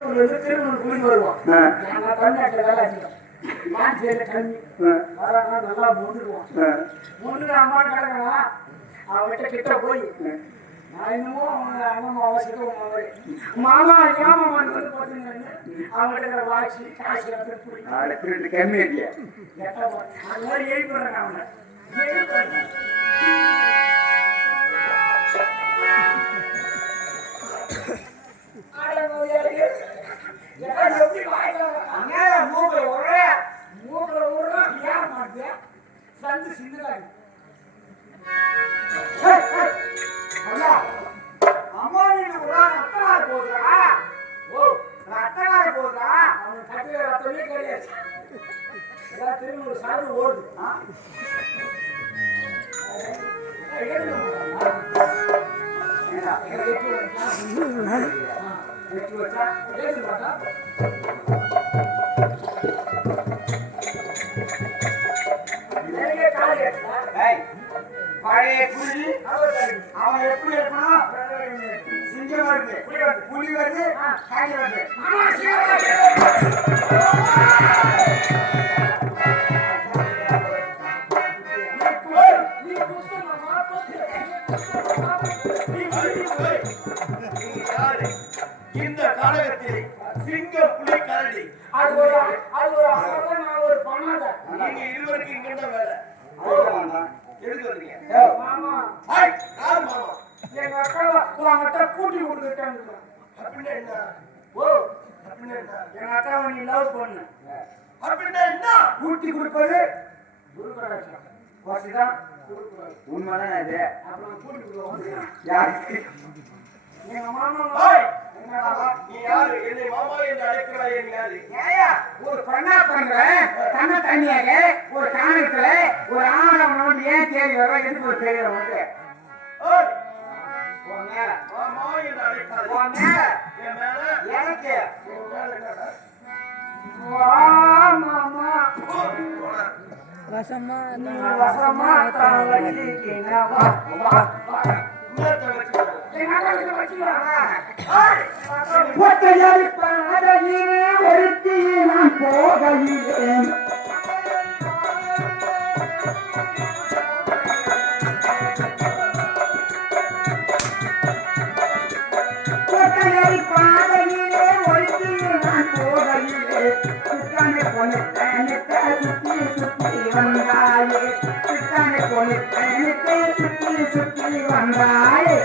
திருமணம் வருவோம் தமிழ்நாட்டுல வேலை அதிகம் மாஞ்சியில கண்ணி வரலாம் நல்லா முன்னுடுவோம் முன்னு அம்மா கிடக்கலாம் அவங்ககிட்ட கிட்ட போய் நான் என்னமோ அம்மா அவசியம் மாமா ஏமாமா போட்டுங்க அவங்ககிட்ட வாட்சி காசு கம்மி இல்லையா அந்த மாதிரி எழுப்பிடுறேன் அவனை சந்து சின்னதாங்க அம்மா வீட்டுக்கு ரத்தனார போகுதா ஓ ரத்தனார போகுதா அவன் கட்டில ரத்தமே கிடையாது எல்லாத்தையும் ஒரு சாடு ஓடுது பழைய புலி அவன் எப்படி இருக்கணும் சிங்கம் வருது புலி வருது காளி வருது இந்த காலகத்தில் சிங்க புலி கரடி அது ஒரு பண்ணாத நீங்க இருவருக்கு இங்கிட்ட வேலை எதுக்கு வந்தீங்க மாமா யார் மாமா எங்க அக்காவை உங்ககிட்ட கூட்டி கொடுத்துட்டாங்க அப்படின்னா என்ன ஓ அப்படின்னா என்ன எங்க அக்காவை நீ லவ் பண்ணு அப்படின்னா என்ன கூட்டி கொடுப்பது குருபராட்சம் வாசிதான் உண்மைதான் அது அப்புறம் கூட்டி கொடுக்க யாருக்கு எங்க மாமா நீ யாரு என்னை மாமா என்று அழைக்கிறாய் யாரு ஒரு பண்ணா பண்றேன் தன்ன தண்ணியாக ஒரு காணத்துல ஒரு ஆணவன் ஏன் தேடி வர எதுக்கு ஒரு தெரியல வந்து மாமா என்று அழைக்காது என் மேல எனக்கு மாமா வசமா வசமா ஒத்தையடி பாதையிலே ஒருத்தி நான் போகையிலேன் ஒத்தையடி பாதையிலே ஒருத்தி நான் போகையிலே சுத்தானை பொண்ணுத்தனத்தை சுத்தி சுத்தி வந்தாயே சுத்தானை பொண்ணுத்தனத்தை சுத்தி சுத்தி வந்தாயே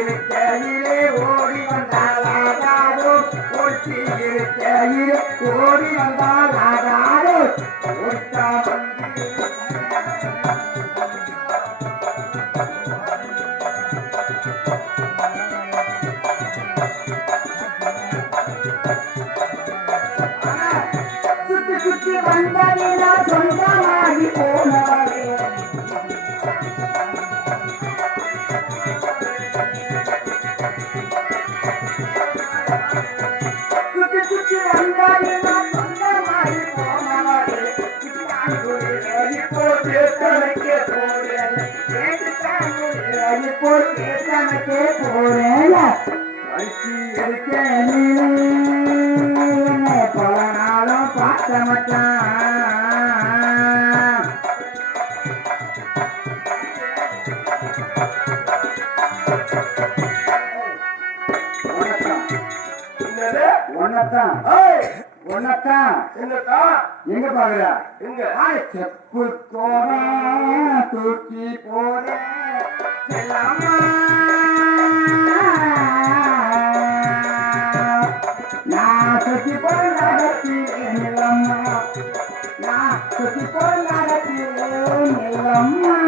இருக்கையிலே ஓடி வந்தாலாகாதோ ஒட்டி இருக்கையிலே ஓடி வந்தாலாகாதோ ஒட்டா வந்து சுத்தி சுத்தி வந்ததினா சொந்தமாகி போனவரே பல நாளும் பார்த்த மச்சான் எங்க பாக்குற செப்பு போற தூக்கி போற நான் சுத்தி போராடத்தி நிலம்மா நான் சுத்தி போராடத்தி நிலம்மா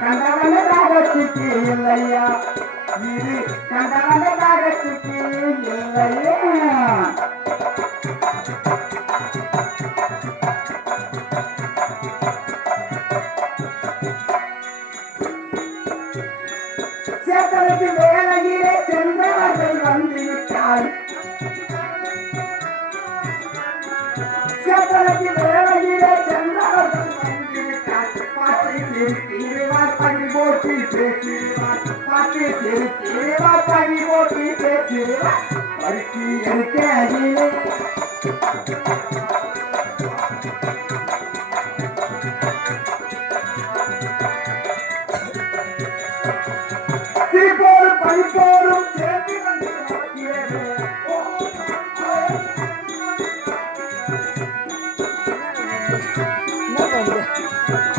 கண்டவ சிரித்திடுவார் பணி போட்டு பேசிடுவார் பார்த்து சிரித்திடுவார் பணி போட்டு பேசிடுவார் பருத்தி எடுக்க அகிலே சிரிப்போரும் பழிப்போரும் சேர்த்து வந்து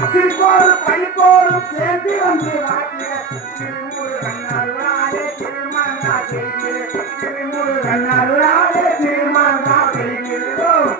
சிரிப்போரும் பழிப்போரும் சேர்த்து வந்து திருமுருகன்னாலே திருமணா செய்கிறோம்